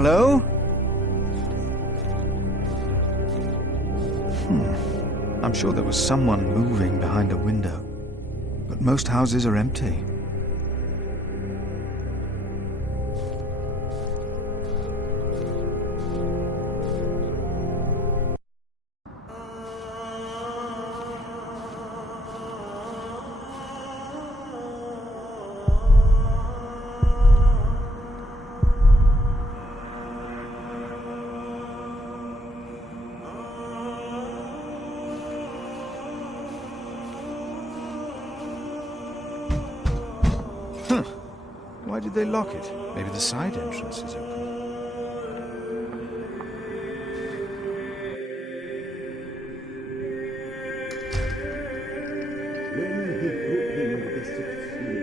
Hello? I'm sure there was someone moving behind a window, but most houses are empty. Why did they lock it? Maybe the side entrance is open. When he opened the sixth seal,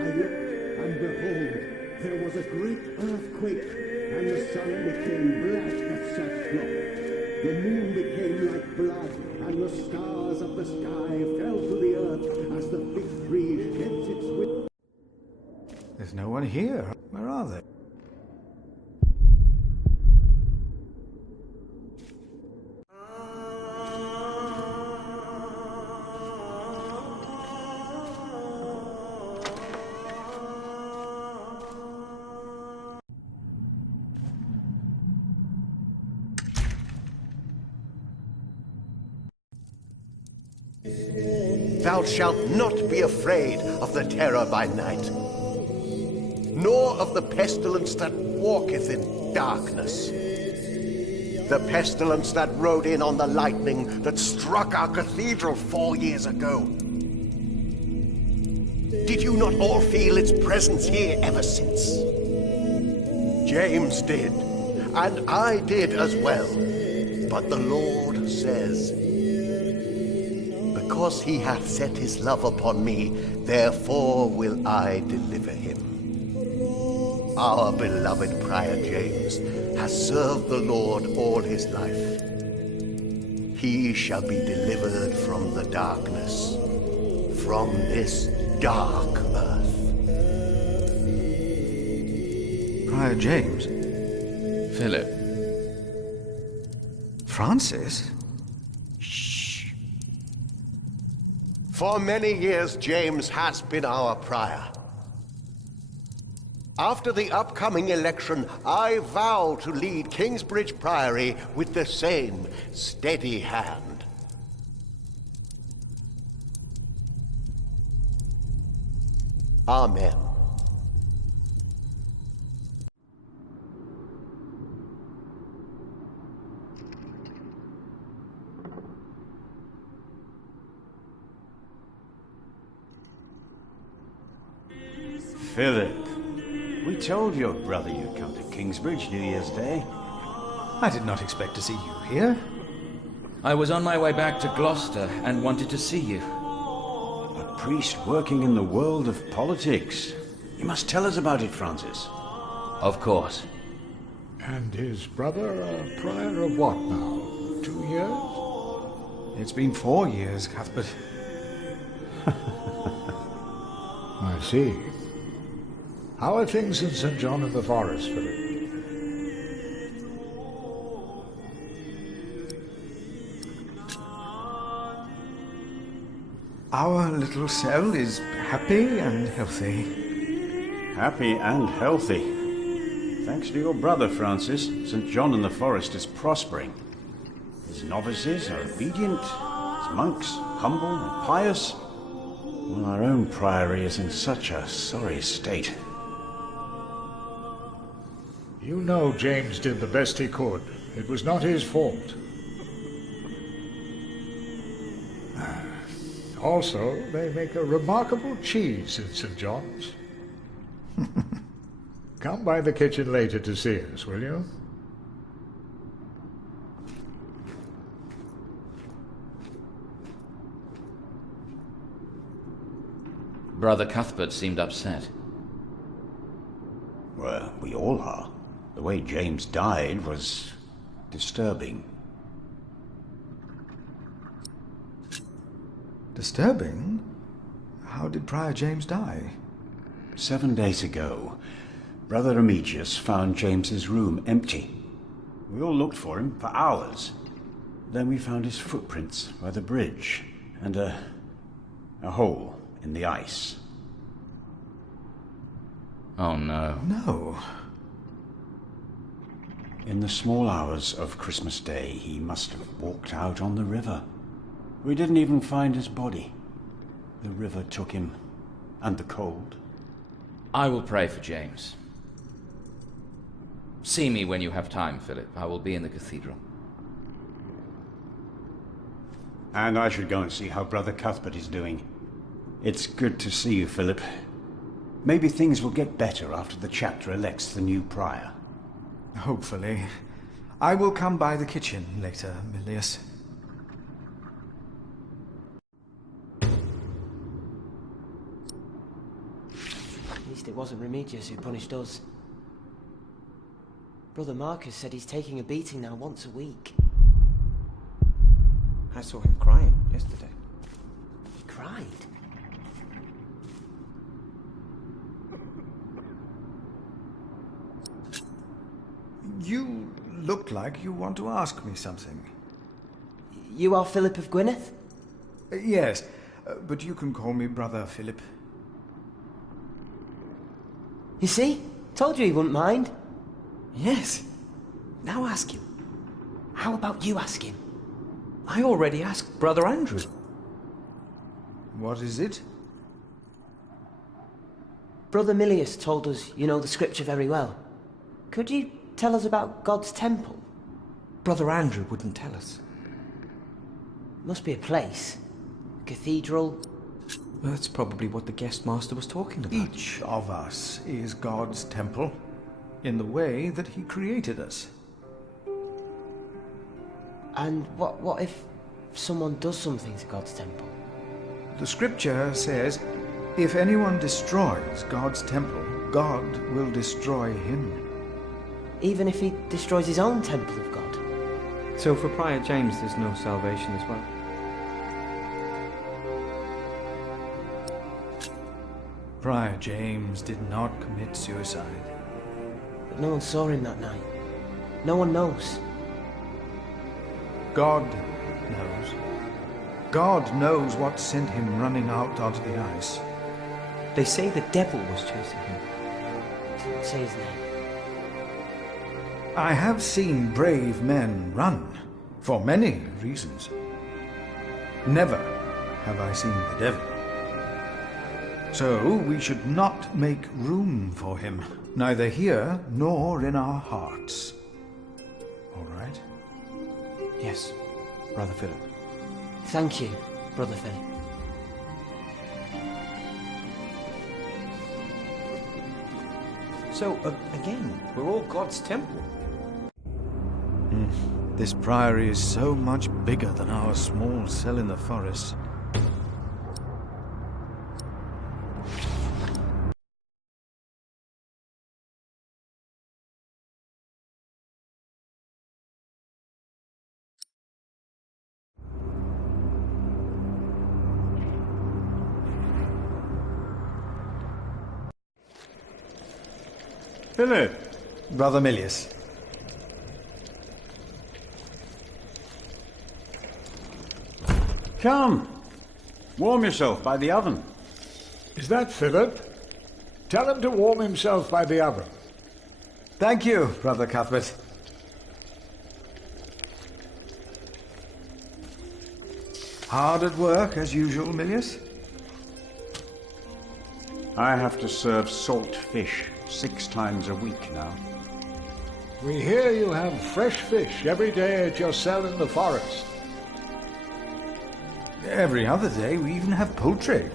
I looked, and behold, there was a great earthquake, and the sun became black as sackcloth. The moon became like blood, and the stars of the sky fell to the earth as the fig tree sheds its wind. There's no one here. Where are they? Thou shalt not be afraid of the terror by night, nor of the pestilence that walketh in darkness. The pestilence that rode in on the lightning that struck our cathedral 4 years ago. Did you not all feel its presence here ever since? James did, and I did as well. But the Lord says, because he hath set his love upon me, therefore will I deliver him. Our beloved Prior James has served the Lord all his life. He shall be delivered from the darkness, from this dark earth. Prior James? Philip. Francis? Shh. For many years, James has been our prior. After the upcoming election, I vow to lead Kingsbridge Priory with the same steady hand. Amen. Philip, we told your brother you'd come to Kingsbridge New Year's Day. I did not expect to see you here. I was on my way back to Gloucester and wanted to see you. A priest working in the world of politics. You must tell us about it, Francis. Of course. And his brother a prior of what now? 2 years? It's been 4 years, Cuthbert. I see. How are things in St. John of the Forest, Philip? Our little cell is happy and healthy. Happy and healthy. Thanks to your brother, Francis, St. John in the Forest is prospering. His novices are obedient, his monks humble and pious. Well, our own priory is in such a sorry state. You know James did the best he could. It was not his fault. Also, they make a remarkable cheese in St. John's. Come by the kitchen later to see us, will you? Brother Cuthbert seemed upset. Well, we all are. The way James died was disturbing. Disturbing? How did Prior James die? 7 days ago, Brother Remigius found James's room empty. We all looked for him for hours. Then we found his footprints by the bridge, and a hole in the ice. Oh no. No. In the small hours of Christmas Day, he must have walked out on the river. We didn't even find his body. The river took him, and the cold. I will pray for James. See me when you have time, Philip. I will be in the cathedral. And I should go and see how Brother Cuthbert is doing. It's good to see you, Philip. Maybe things will get better after the chapter elects the new prior. Hopefully. I will come by the kitchen later, Milius. At least it wasn't Remigius who punished us. Brother Marcus said he's taking a beating now once a week. I saw him crying yesterday. He cried? You look like you want to ask me something. You are Philip of Gwynedd? Yes, but you can call me Brother Philip. You see? Told you he wouldn't mind. Yes. Now ask him. How about you ask him? I already asked Brother Andrew. What is it? Brother Milius told us you know the scripture very well. Could you tell us about God's temple? Brother Andrew wouldn't tell us. Must be a place. A cathedral. That's probably what the guest master was talking about. Each of us is God's temple, in the way that he created us. And what if someone does something to God's temple? The scripture says, if anyone destroys God's temple, God will destroy him. Even if he destroys his own temple of God? So for Prior James there's no salvation as well? Prior James did not commit suicide. But no one saw him that night. No one knows. God knows. God knows what sent him running out onto the ice. They say the devil was chasing him. Didn't say his name. I have seen brave men run, for many reasons. Never have I seen the devil. So we should not make room for him, neither here nor in our hearts. All right? Yes, Brother Philip. Thank you, Brother Philip. So, again, we're all God's temple. This priory is so much bigger than our small cell in the forest. Philip! Brother Milius. Come! Warm yourself by the oven. Is that Philip? Tell him to warm himself by the oven. Thank you, Brother Cuthbert. Hard at work, as usual, Milius? I have to serve salt fish 6 times a week now. We hear you have fresh fish every day at your cell in the forest. Every other day, we even have poultry.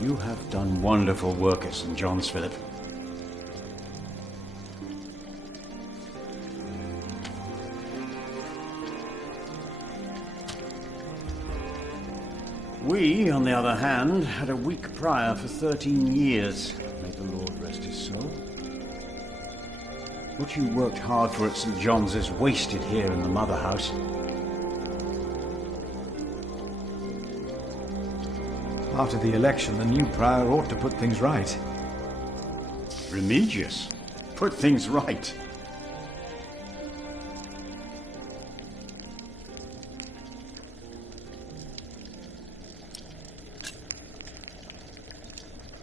You have done wonderful work at St. John's, Philip. We, on the other hand, had a weak prior for 13 years. May the Lord rest his soul. What you worked hard for at St. John's is wasted here in the mother house. After the election, the new prior ought to put things right. Remigius? Put things right.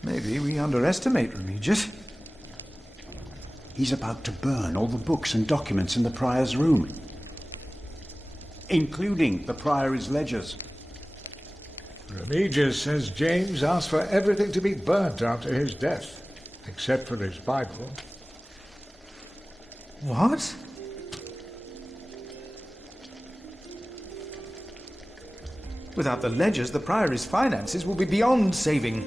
Maybe we underestimate Remigius. He's about to burn all the books and documents in the prior's room, including the priory's ledgers. Remigius says James asked for everything to be burnt after his death, except for his Bible. What? Without the ledgers, the priory's finances will be beyond saving.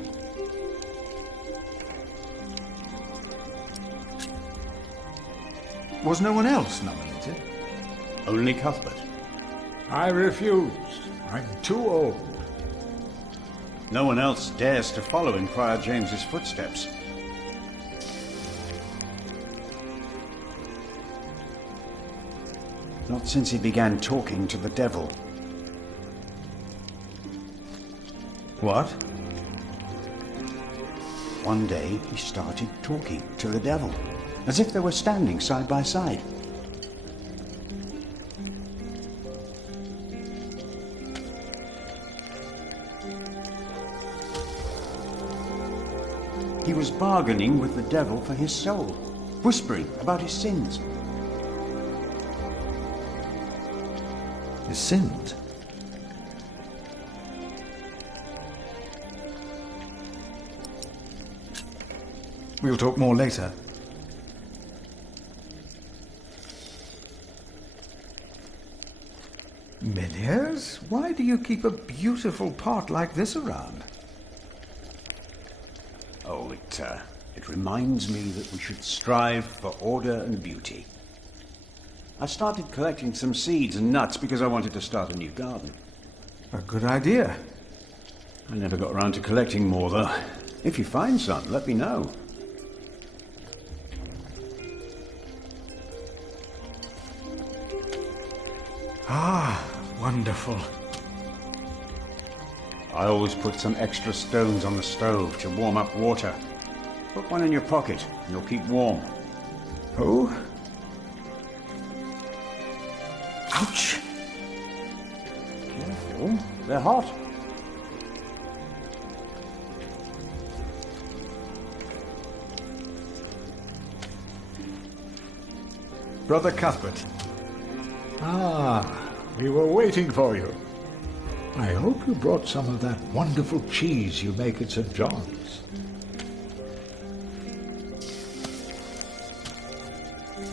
Was no one else nominated? Only Cuthbert. I refused. I'm too old. No one else dares to follow in Prior James's footsteps. Not since he began talking to the devil. What? One day he started talking to the devil, as if they were standing side by side. He was bargaining with the devil for his soul, whispering about his sins. His sins? We'll talk more later. Milliers? Why do you keep a beautiful pot like this around? Oh, it reminds me that we should strive for order and beauty. I started collecting some seeds and nuts because I wanted to start a new garden. A good idea. I never got around to collecting more, though. If you find some, let me know. Ah, wonderful. I always put some extra stones on the stove to warm up water. Put one in your pocket and you'll keep warm. Oh? Ouch! Careful, they're hot. Brother Cuthbert. Ah, we were waiting for you. I hope you brought some of that wonderful cheese you make at St. John's.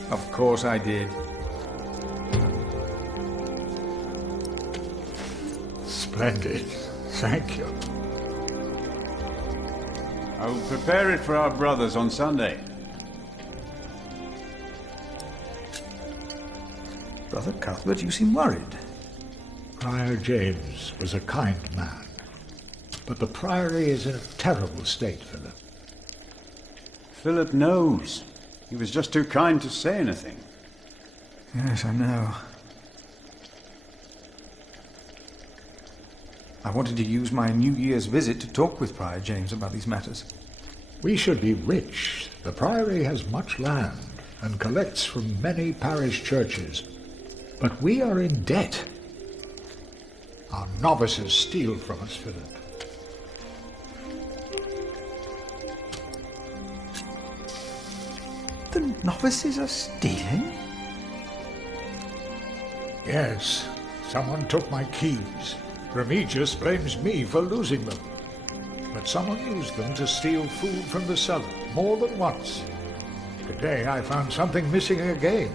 Of course I did. Splendid. Thank you. I will prepare it for our brothers on Sunday. Brother Cuthbert, you seem worried. Prior James was a kind man, but the priory is in a terrible state, Philip. Philip knows. He was just too kind to say anything. Yes, I know. I wanted to use my New Year's visit to talk with Prior James about these matters. We should be rich. The priory has much land and collects from many parish churches. But we are in debt. Our novices steal from us, Philip. The novices are stealing? Yes, someone took my keys. Remigius blames me for losing them. But someone used them to steal food from the cellar more than once. Today I found something missing again.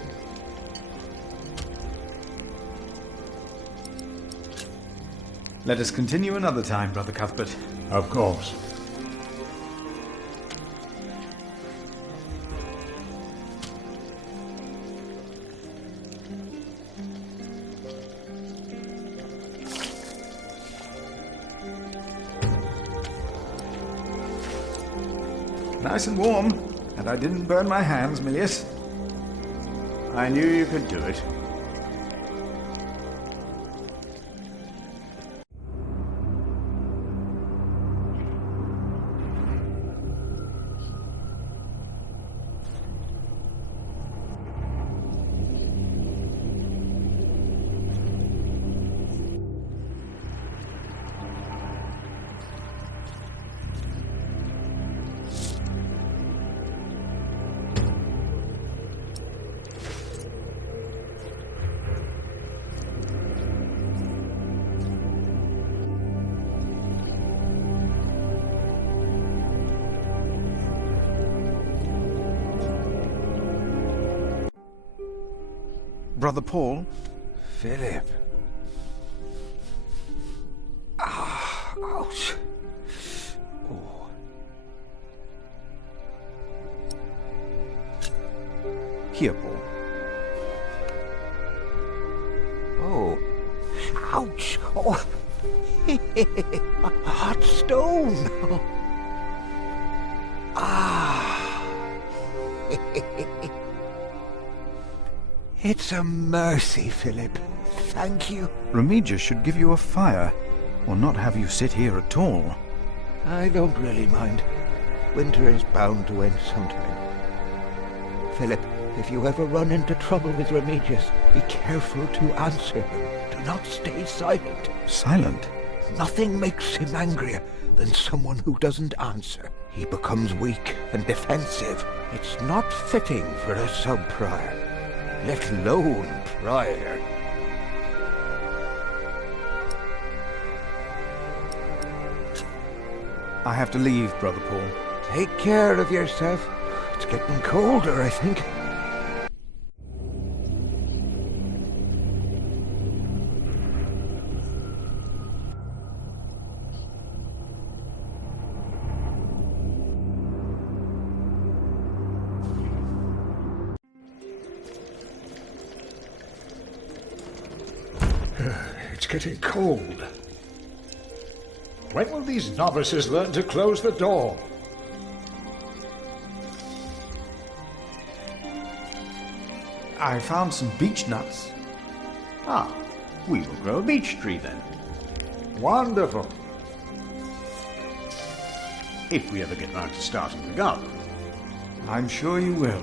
Let us continue another time, Brother Cuthbert. Of course. Nice and warm, and I didn't burn my hands, Milius. I knew you could do it. Brother Paul? Philip. Ah, ouch. Oh. Here, Paul. Oh. Ouch. Oh. A hot stone. Oh. Ah. It's a mercy, Philip. Thank you. Remigius should give you a fire, or not have you sit here at all. I don't really mind. Winter is bound to end sometime. Philip, if you ever run into trouble with Remigius, be careful to answer him. Do not stay silent. Silent? Nothing makes him angrier than someone who doesn't answer. He becomes weak and defensive. It's not fitting for a sub-prior, let alone prior. I have to leave, Brother Paul. Take care of yourself. It's getting colder, I think. It's getting cold. When will these novices learn to close the door? I found some beech nuts. Ah, we will grow a beech tree then. Wonderful. If we ever get round to starting the garden. I'm sure you will.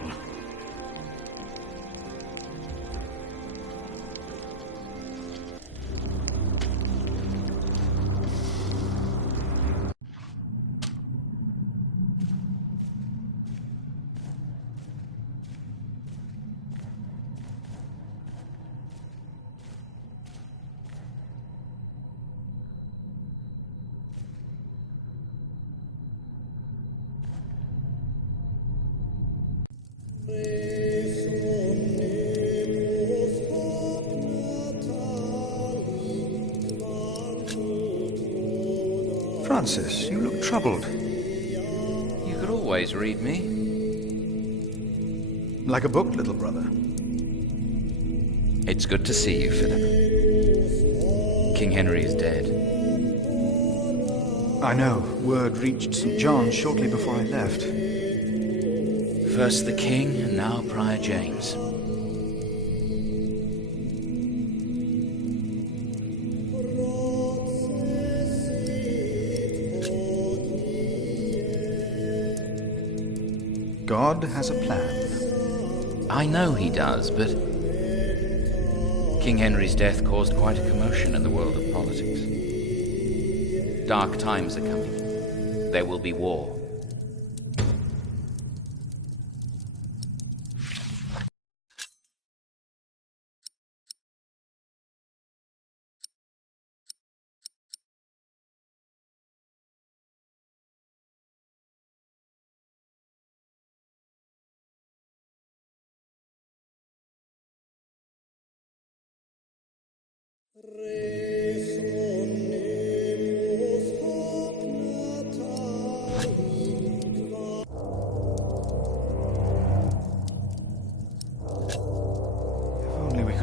Francis, you look troubled. You could always read me. Like a book, little brother. It's good to see you, Philip. King Henry is dead. I know. Word reached St. John shortly before I left. First the king, and now Prior James. God has a plan. I know he does, but King Henry's death caused quite a commotion in the world of politics. Dark times are coming. There will be war.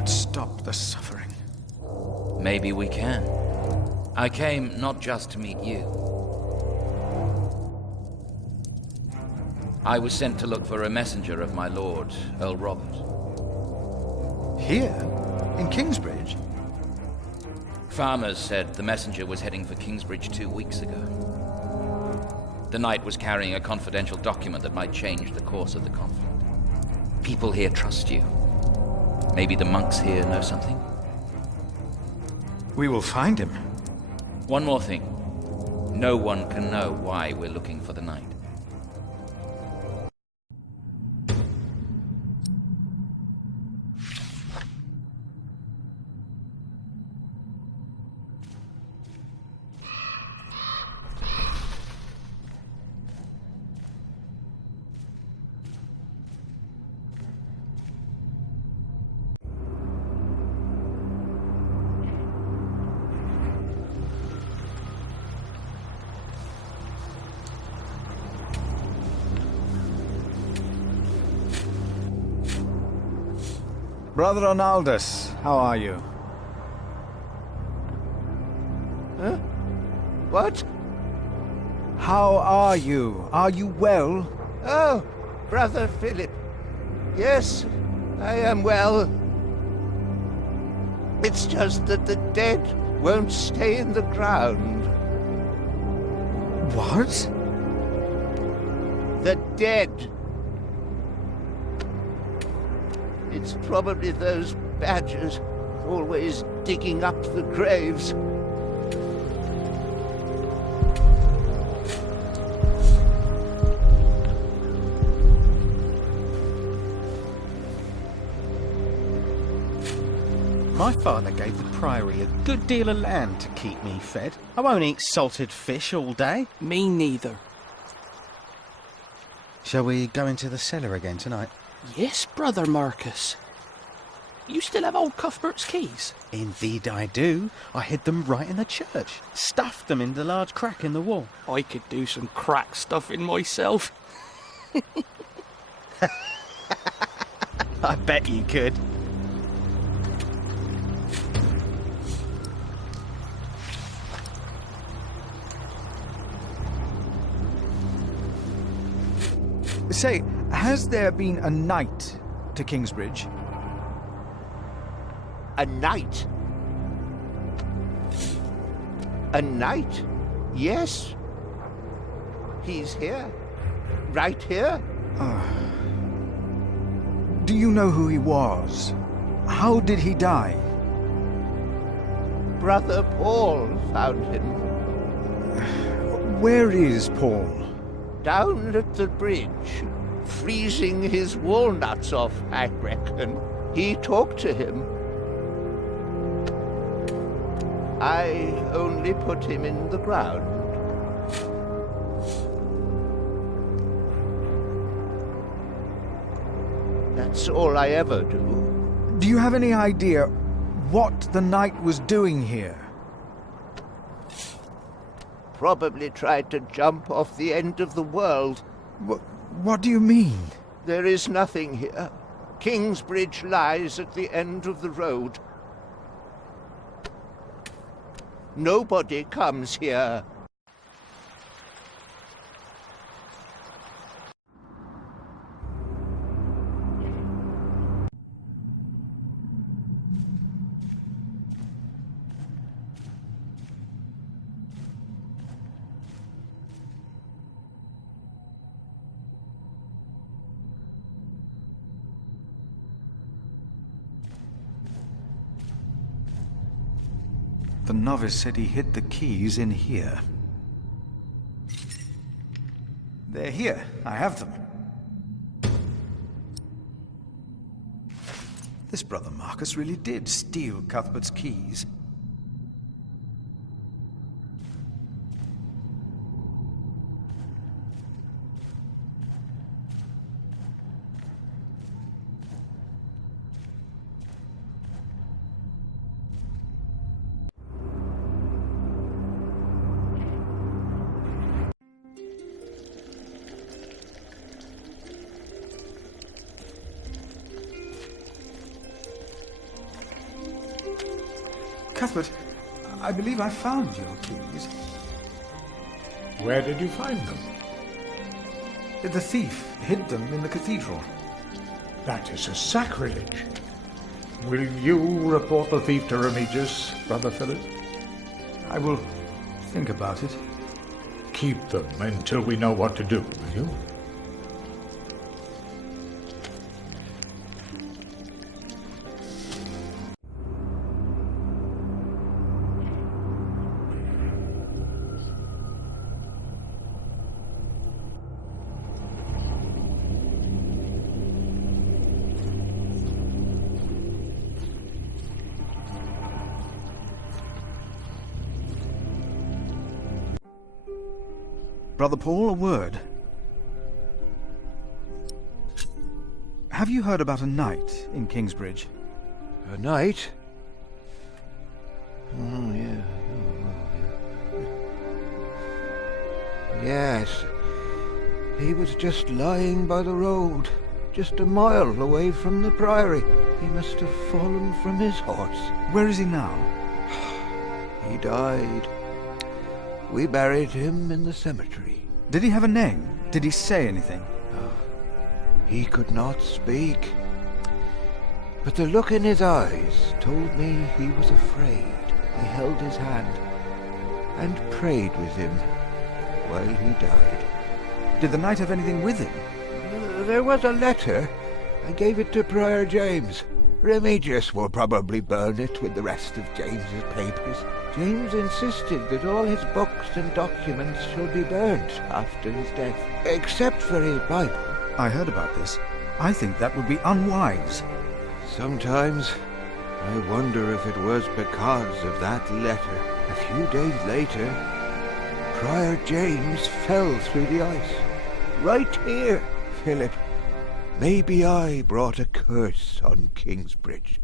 Stop the suffering. Maybe we can. I came not just to meet you. I was sent to look for a messenger of my lord, Earl Robert. Here? In Kingsbridge? Farmers said the messenger was heading for Kingsbridge 2 weeks ago. The knight was carrying a confidential document that might change the course of the conflict. People here trust you. Maybe the monks here know something? We will find him. One more thing. No one can know why we're looking for the knight. Brother Ronaldus, how are you? Huh? What? How are you? Are you well? Oh, Brother Philip. Yes, I am well. It's just that the dead won't stay in the ground. What? The dead. It's probably those badgers always digging up the graves. My father gave the priory a good deal of land to keep me fed. I won't eat salted fish all day. Me neither. Shall we go into the cellar again tonight? Yes, Brother Marcus. You still have old Cuthbert's keys? Indeed I do. I hid them right in the church. Stuffed them in the large crack in the wall. I could do some crack stuffing myself. I bet you could. Say, has there been a knight to Kingsbridge? A knight? A knight? Yes. He's here. Right here. Do you know who he was? How did he die? Brother Paul found him. Where is Paul? Down at the bridge, freezing his walnuts off, I reckon. He talked to him. I only put him in the ground. That's all I ever do. Do you have any idea what the knight was doing here? Probably tried to jump off the end of the world. What do you mean? There is nothing here. Kingsbridge lies at the end of the road. Nobody comes here. The novice said he hid the keys in here. They're here. I have them. This brother Marcus really did steal Cuthbert's keys. Cuthbert, I believe I found your keys. Where did you find them? The thief hid them in the cathedral. That is a sacrilege. Will you report the thief to Remigius, Brother Philip? I will think about it. Keep them until we know what to do, will you? Brother Paul, a word. Have you heard about a knight in Kingsbridge? A knight? Oh, yeah. Yes. He was just lying by the road. just a mile away from the priory. He must have fallen from his horse. Where is he now? He died. We buried him in the cemetery. Did he have a name? Did he say anything? He could not speak. But the look in his eyes told me he was afraid. I held his hand and prayed with him while he died. Did the knight have anything with him? There was a letter. I gave it to Prior James. Remigius will probably burn it with the rest of James's papers. James insisted that all his books and documents shall be burnt after his death, except for his Bible. I heard about this. I think that would be unwise. Sometimes I wonder if it was because of that letter. A few days later, Prior James fell through the ice. Right here, Philip. Maybe I brought a curse on Kingsbridge.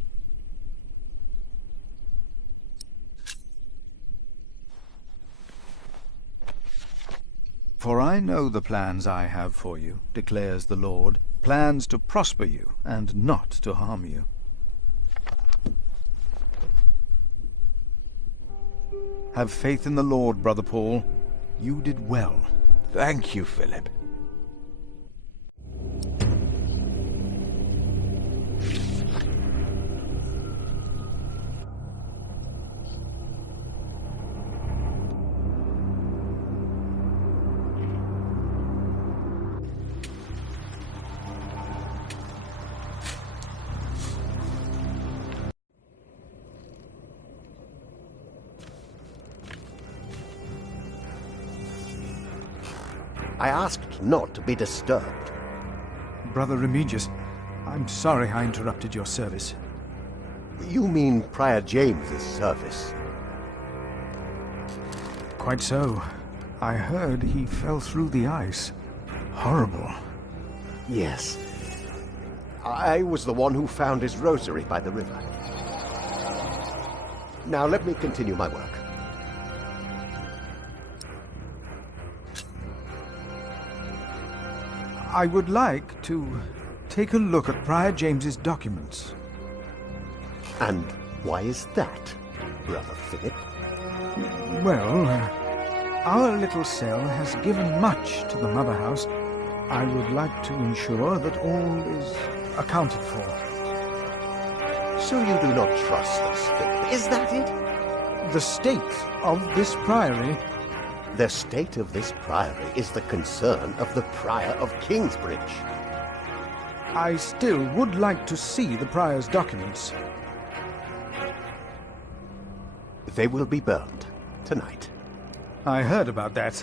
For I know the plans I have for you, declares the Lord, plans to prosper you and not to harm you. Have faith in the Lord, Brother Paul. You did well. Thank you, Philip. I asked not to be disturbed. Brother Remigius, I'm sorry I interrupted your service. You mean Prior James's service? Quite so. I heard he fell through the ice. Horrible. Yes. I was the one who found his rosary by the river. Now let me continue my work. I would like to take a look at Prior James's documents. And why is that, Brother Philip? Well, our little cell has given much to the mother house. I would like to ensure that all is accounted for. So you do not trust us, Philip, is that it? The state of this priory... The state of this priory is the concern of the Prior of Kingsbridge. I still would like to see the prior's documents. They will be burned tonight. I heard about that.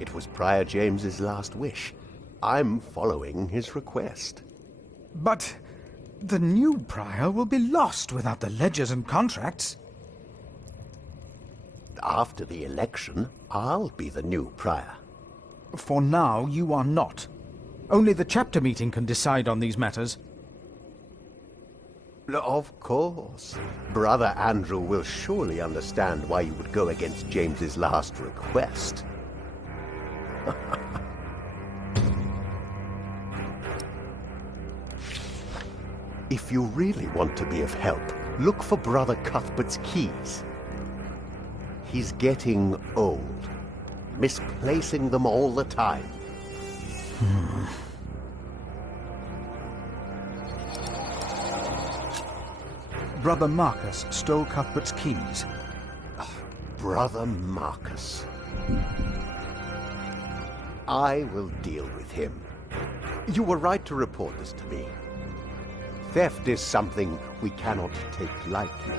It was Prior James's last wish. I'm following his request. But the new prior will be lost without the ledgers and contracts. After the election, I'll be the new prior. For now, you are not. Only the chapter meeting can decide on these matters. Of course. Brother Andrew will surely understand why you would go against James's last request. If you really want to be of help, look for Brother Cuthbert's keys. He's getting old, misplacing them all the time. Brother Marcus stole Cuthbert's keys. Brother Marcus. I will deal with him. You were right to report this to me. Theft is something we cannot take lightly.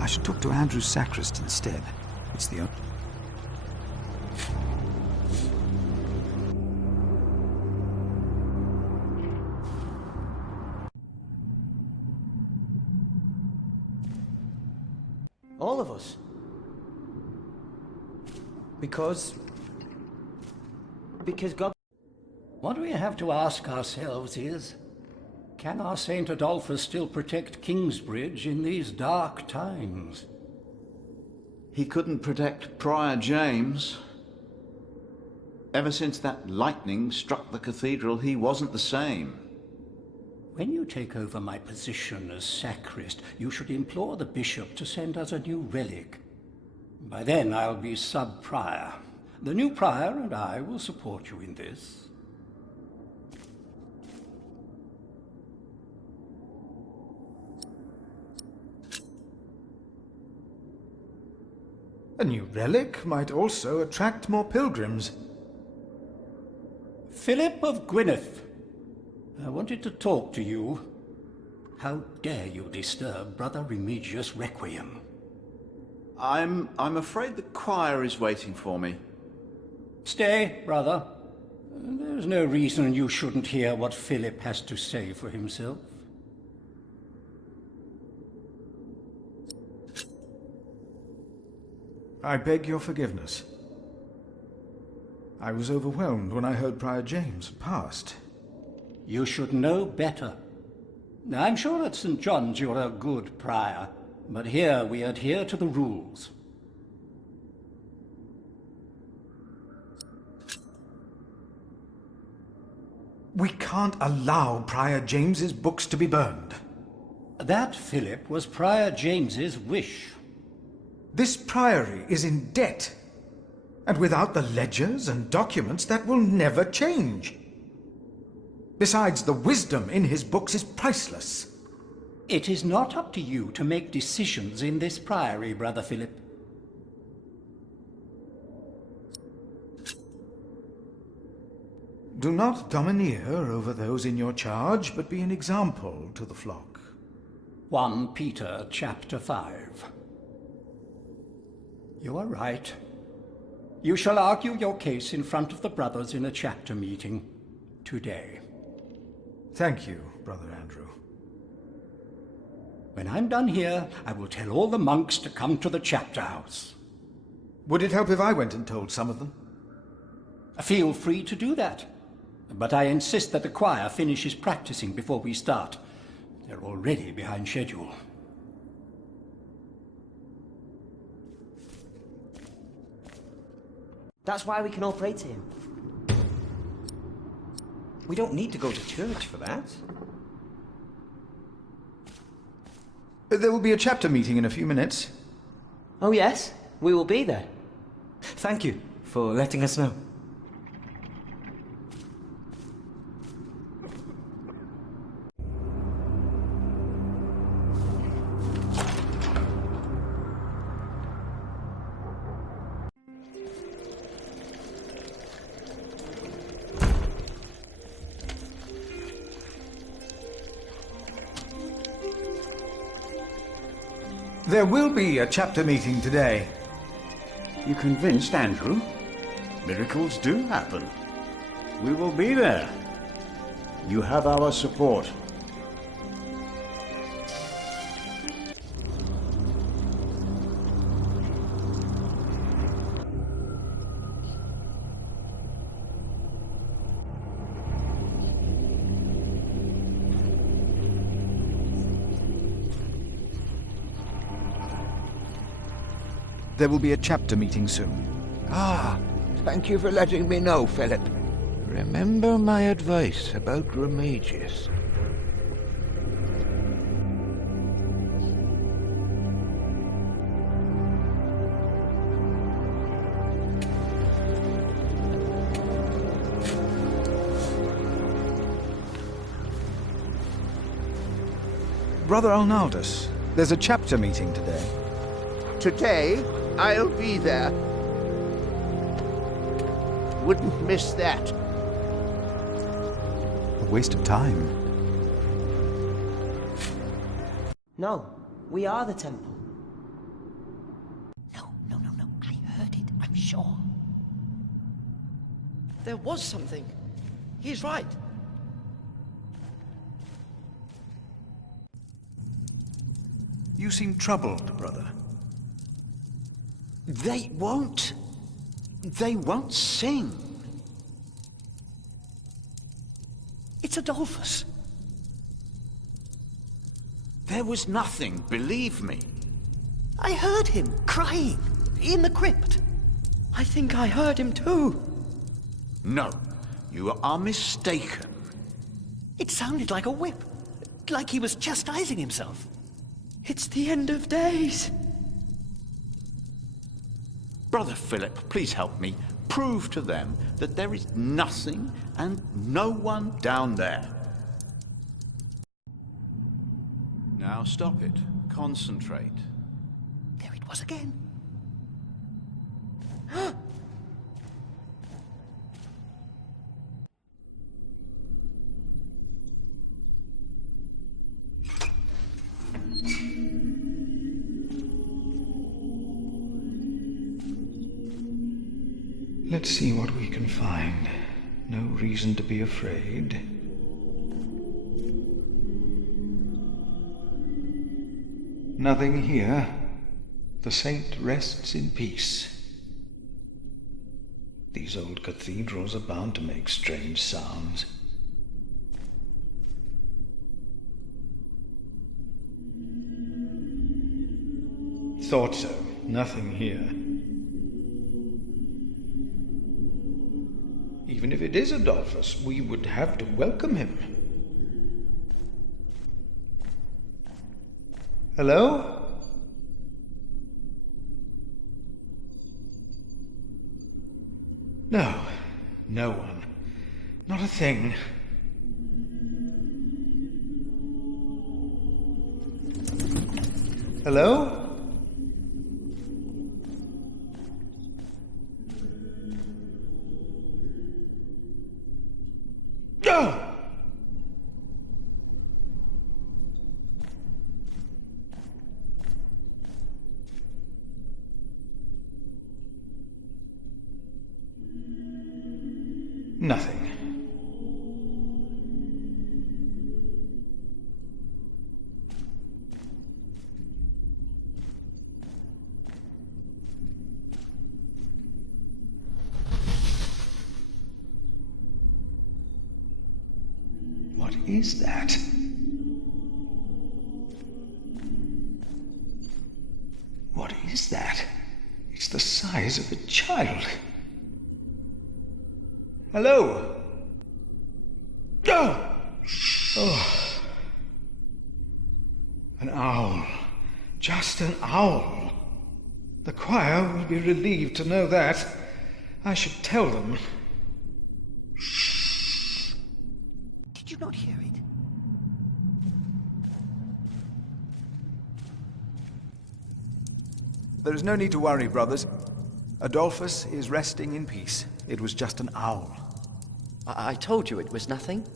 I should talk to Andrew's sacrist instead. It's the only... All of us. Because God... What we have to ask ourselves is, can our St. Adolphus still protect Kingsbridge in these dark times? He couldn't protect Prior James. Ever since that lightning struck the cathedral, he wasn't the same. When you take over my position as sacrist, you should implore the bishop to send us a new relic. By then I'll be sub-prior. The new prior and I will support you in this. A new relic might also attract more pilgrims. Philip of Gwynedd, I wanted to talk to you. How dare you disturb Brother Remigius' requiem? I'm afraid the choir is waiting for me. Stay, brother. There's no reason you shouldn't hear what Philip has to say for himself. I beg your forgiveness. I was overwhelmed when I heard Prior James passed. You should know better. I'm sure at St. John's you're a good prior, but here we adhere to the rules. We can't allow Prior James's books to be burned. That, Philip, was Prior James's wish. This priory is in debt, and without the ledgers and documents, that will never change. Besides, the wisdom in his books is priceless. It is not up to you to make decisions in this priory, Brother Philip. Do not domineer over those in your charge, but be an example to the flock. 1 Peter chapter 5. You are right. You shall argue your case in front of the brothers in a chapter meeting today. Thank you, Brother Andrew. When I'm done here, I will tell all the monks to come to the chapter house. Would it help if I went and told some of them? Feel free to do that. But I insist that the choir finishes practicing before we start. They're already behind schedule. That's why we can all pray to him. We don't need to go to church for that. There will be a chapter meeting in a few minutes. Oh yes, we will be there. Thank you for letting us know. There will be a chapter meeting today. You convinced Andrew? Miracles do happen. We will be there. You have our support. There will be a chapter meeting soon. Ah, thank you for letting me know, Philip. Remember my advice about Remigius. Brother Arnaldus, there's a chapter meeting today. Today, I'll be there. Wouldn't miss that. A waste of time. No, we are the temple. No. I heard it, I'm sure. There was something. He's right. You seem troubled, brother. They won't sing. It's Adolphus. There was nothing, believe me. I heard him crying in the crypt. I think I heard him too. No, you are mistaken. It sounded like a whip, like he was chastising himself. It's the end of days. Brother Philip, please help me. Prove to them that there is nothing and no one down there. Now stop it. Concentrate. There it was again. Let's see what we can find. No reason to be afraid. Nothing here. The saint rests in peace. These old cathedrals are bound to make strange sounds. Thought so. Nothing here. Even if it is Adolphus, we would have to welcome him. Hello? No, no one. Not a thing. Hello? Nothing. What is that? What is that? It's the size of a child. Hello? Oh. An owl. Just an owl. The choir will be relieved to know that. I should tell them. Did you not hear it? There is no need to worry, brothers. Adolphus is resting in peace. It was just an owl. I told you it was nothing.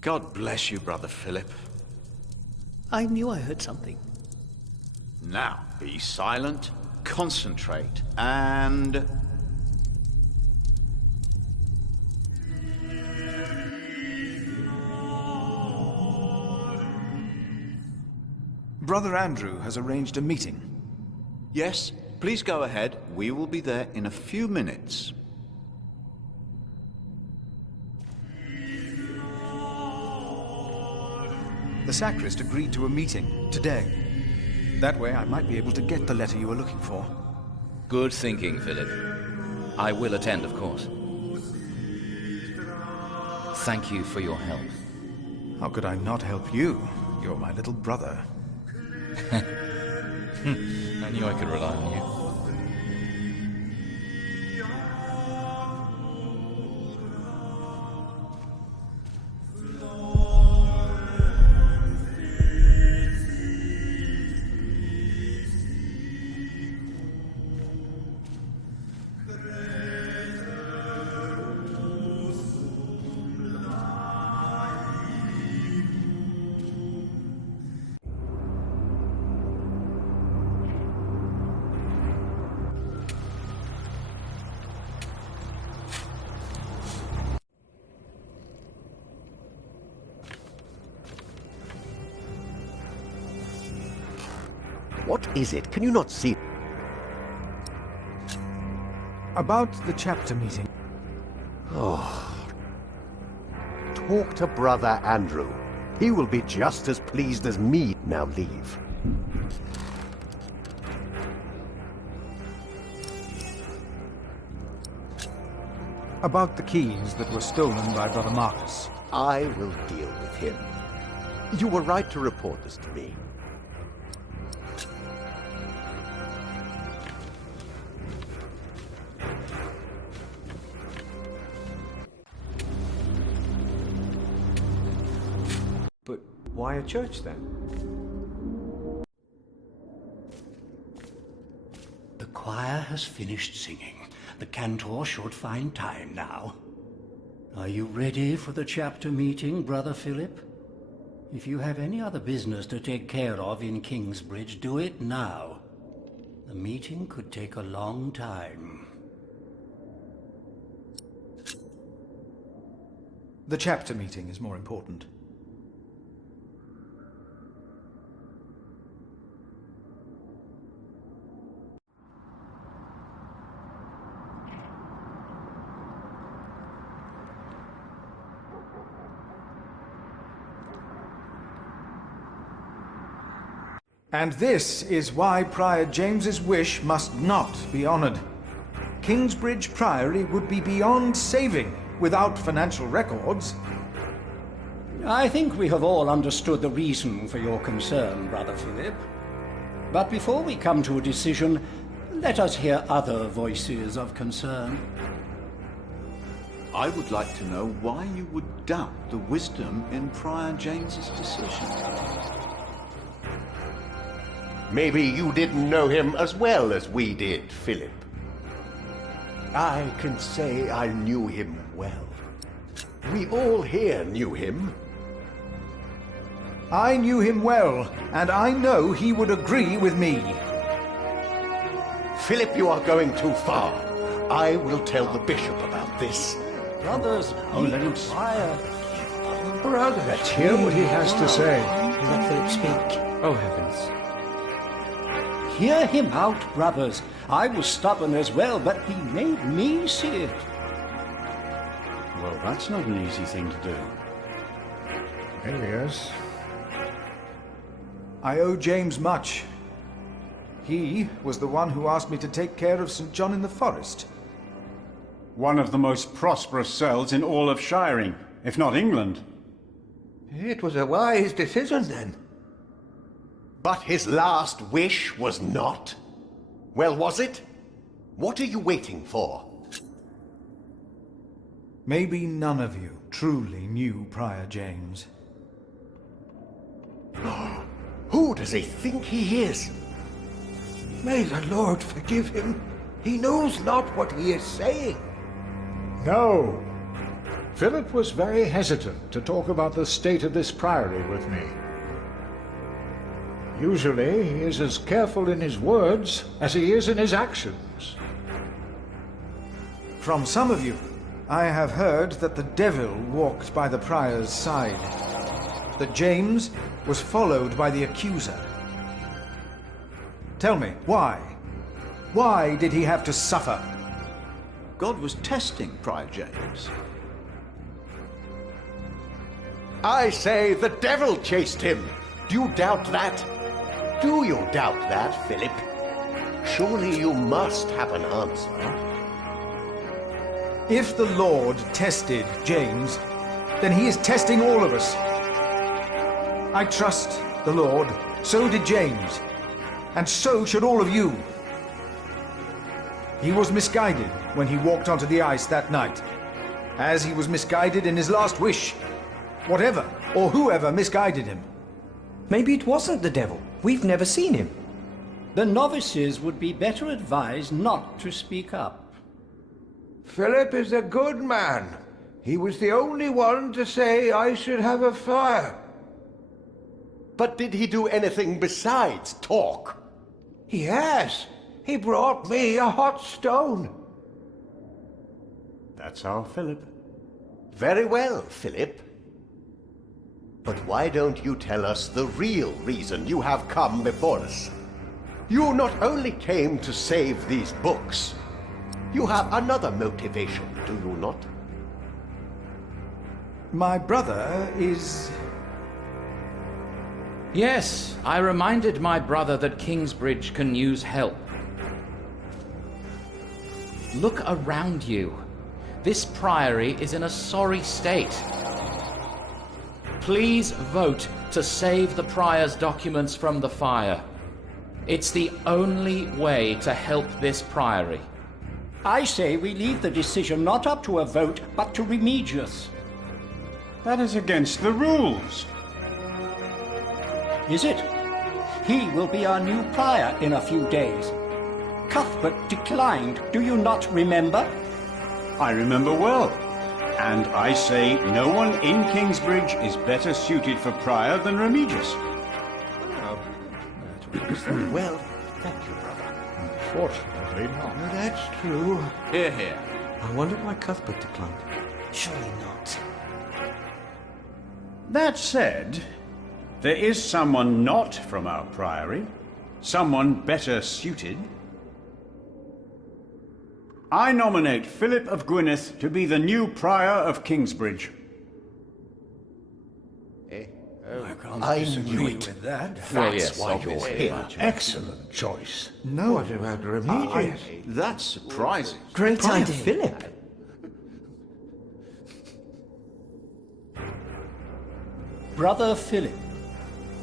God bless you, Brother Philip. I knew I heard something. Now, be silent, concentrate, and... Brother Andrew has arranged a meeting. Yes, please go ahead. We will be there in a few minutes. The sacrist agreed to a meeting today. That way I might be able to get the letter you were looking for. Good thinking, Philip. I will attend, of course. Thank you for your help. How could I not help you? You're my little brother. I knew I could rely on you. What is it? Can you not see? About the chapter meeting. Oh. talk to Brother Andrew. He will be just as pleased as me. Now leave. About the keys that were stolen by Brother Marcus. I will deal with him. You were right to report this to me. But why a church then? The choir has finished singing. The cantor should find time now. Are you ready for the chapter meeting, Brother Philip? If you have any other business to take care of in Kingsbridge, do it now. The meeting could take a long time. The chapter meeting is more important. And this is why Prior James's wish must not be honored. Kingsbridge Priory would be beyond saving without financial records. I think we have all understood the reason for your concern, Brother Philip. But before we come to a decision, let us hear other voices of concern. I would like to know why you would doubt the wisdom in Prior James's decision. Maybe you didn't know him as well as we did, Philip. I can say I knew him well. We all here knew him. I knew him well, and I know he would agree with me. Philip, you are going too far. I will tell the bishop about this. Brothers, let him fire. Brother, Let's hear what he has to say. Let Philip speak. Oh, heavens. Hear him out, brothers. I was stubborn as well, but he made me see it. Well, that's not an easy thing to do. Alias. I owe James much. He was the one who asked me to take care of St. John in the Forest. One of the most prosperous cells in all of Shiring, if not England. it was a wise decision then. But his last wish was not. Well, was it? What are you waiting for? Maybe none of you truly knew Prior James. Who does he think he is? May the Lord forgive him. He knows not what he is saying. No. Philip was very hesitant to talk about the state of this priory with me. Usually, he is as careful in his words as he is in his actions. From some of you, I have heard that the devil walked by the prior's side, that James was followed by the accuser. Tell me, why? Why did he have to suffer? God was testing Prior James. I say the devil chased him. Do you doubt that? Do you doubt that, Philip? Surely you must have an answer. If the Lord tested James, then he is testing all of us. I trust the Lord, so did James, and so should all of you. He was misguided when he walked onto the ice that night, as he was misguided in his last wish. Whatever or whoever misguided him. Maybe it wasn't the devil. We've never seen him. The novices would be better advised not to speak up. Philip is a good man. He was the only one to say I should have a fire. But did he do anything besides talk? Yes, he brought me a hot stone. That's our Philip. Very well, Philip. But why don't you tell us the real reason you have come before us? You not only came to save these books, you have another motivation, do you not? My brother is... Yes, I reminded my brother that Kingsbridge can use help. Look around you. This priory is in a sorry state. Please vote to save the prior's documents from the fire. It's the only way to help this priory. I say we leave the decision not up to a vote, but to Remigius. That is against the rules. Is it? He will be our new prior in a few days. Cuthbert declined, do you not remember? I remember well. And I say no one in Kingsbridge is better suited for prior than Remigius. Well, thank you, brother. Unfortunately not. No, that's true. Hear, hear. I wonder why Cuthbert declined. Surely not. That said, there is someone not from our priory, someone better suited. I nominate Philip of Gwynedd to be the new prior of Kingsbridge. I knew it. With that. Well, yes, why you're obviously. here. Excellent choice. No. What about Remigius? That's surprising. Great Prior idea. Philip? Brother Philip,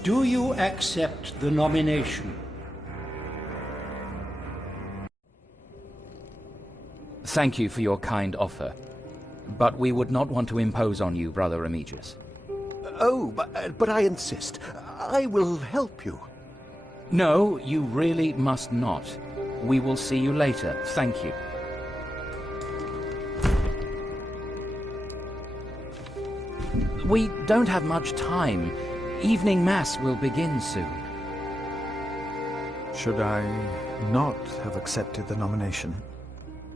do you accept the nomination? Thank you for your kind offer, but we would not want to impose on you, Brother Remigius. Oh, but I insist. I will help you. No, you really must not. We will see you later. Thank you. We don't have much time. Evening Mass will begin soon. Should I not have accepted the nomination?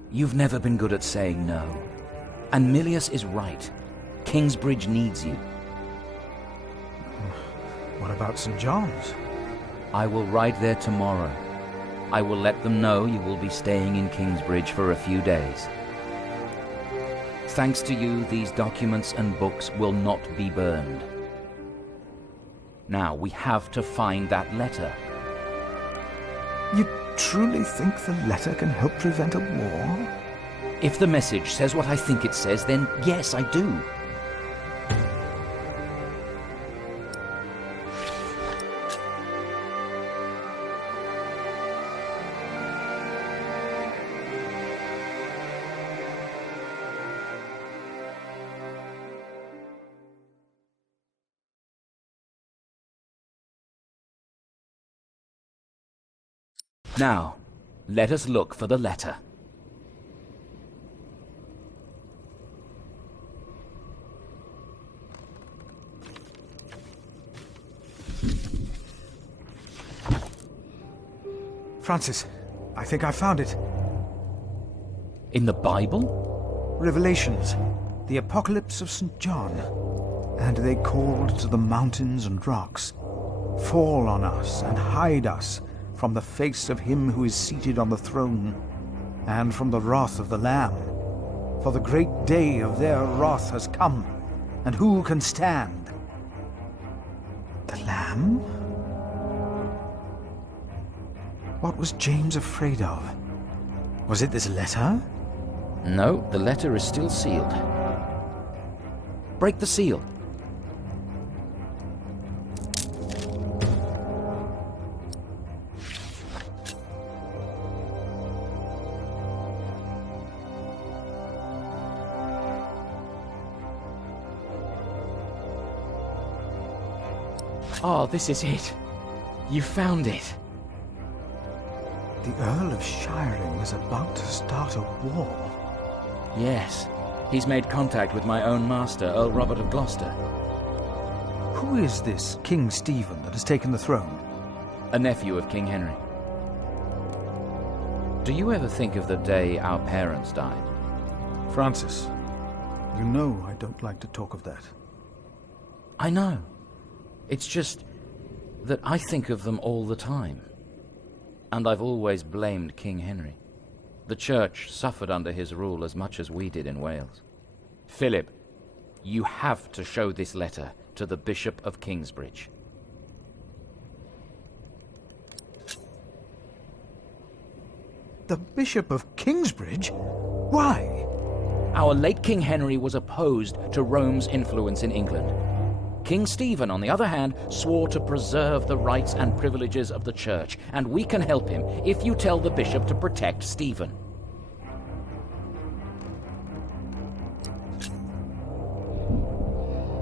You've never been good at saying no. And Milius is right. Kingsbridge needs you. What about St. John's? I will ride there tomorrow. I will let them know you will be staying in Kingsbridge for a few days. Thanks to you, these documents and books will not be burned. Now, we have to find that letter. You truly think the letter can help prevent a war? If the message says what I think it says, then yes, I do. Now, let us look for the letter. Francis, I think I found it. In the Bible? Revelations, the Apocalypse of St. John. And they called to the mountains and rocks, "Fall on us and hide us from the face of him who is seated on the throne, and from the wrath of the Lamb. For the great day of their wrath has come, and who can stand?" The Lamb? What was James afraid of? Was it this letter? No, the letter is still sealed. Break the seal. Oh, this is it. You found it. The Earl of Shiring is about to start a war. Yes. He's made contact with my own master, Earl Robert of Gloucester. Who is this King Stephen that has taken the throne? A nephew of King Henry. Do you ever think of the day our parents died? Francis, you know I don't like to talk of that. I know. It's just that I think of them all the time. And I've always blamed King Henry. The Church suffered under his rule as much as we did in Wales. Philip, You have to show this letter to the Bishop of Kingsbridge. The Bishop of Kingsbridge? Why? Our late King Henry was opposed to Rome's influence in England. King Stephen, on the other hand, swore to preserve the rights and privileges of the Church, and we can help him if you tell the bishop to protect Stephen.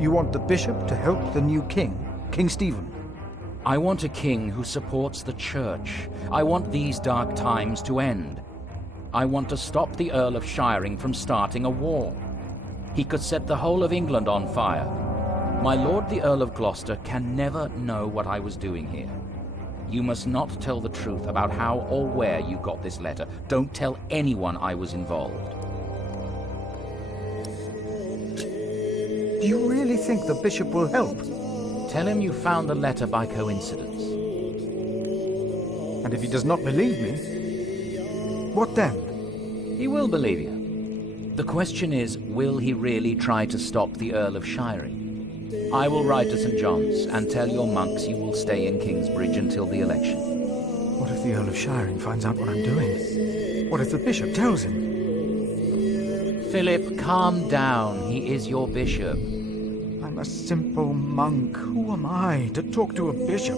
You want the bishop to help the new king, King Stephen? I want a king who supports the Church. I want these dark times to end. I want to stop the Earl of Shiring from starting a war. He could set the whole of England on fire. My lord the Earl of Gloucester can never know what I was doing here. You must not tell the truth about how or where you got this letter. Don't tell anyone I was involved. Do you really think the bishop will help? Tell him you found the letter by coincidence. And if he does not believe me, what then? He will believe you. The question is, will he really try to stop the Earl of Shiring? I will ride to St. John's and tell your monks you will stay in Kingsbridge until the election. What if the Earl of Shiring finds out what I'm doing? What if the bishop tells him? Philip, calm down. He is your bishop. I'm a simple monk. Who am I to talk to a bishop?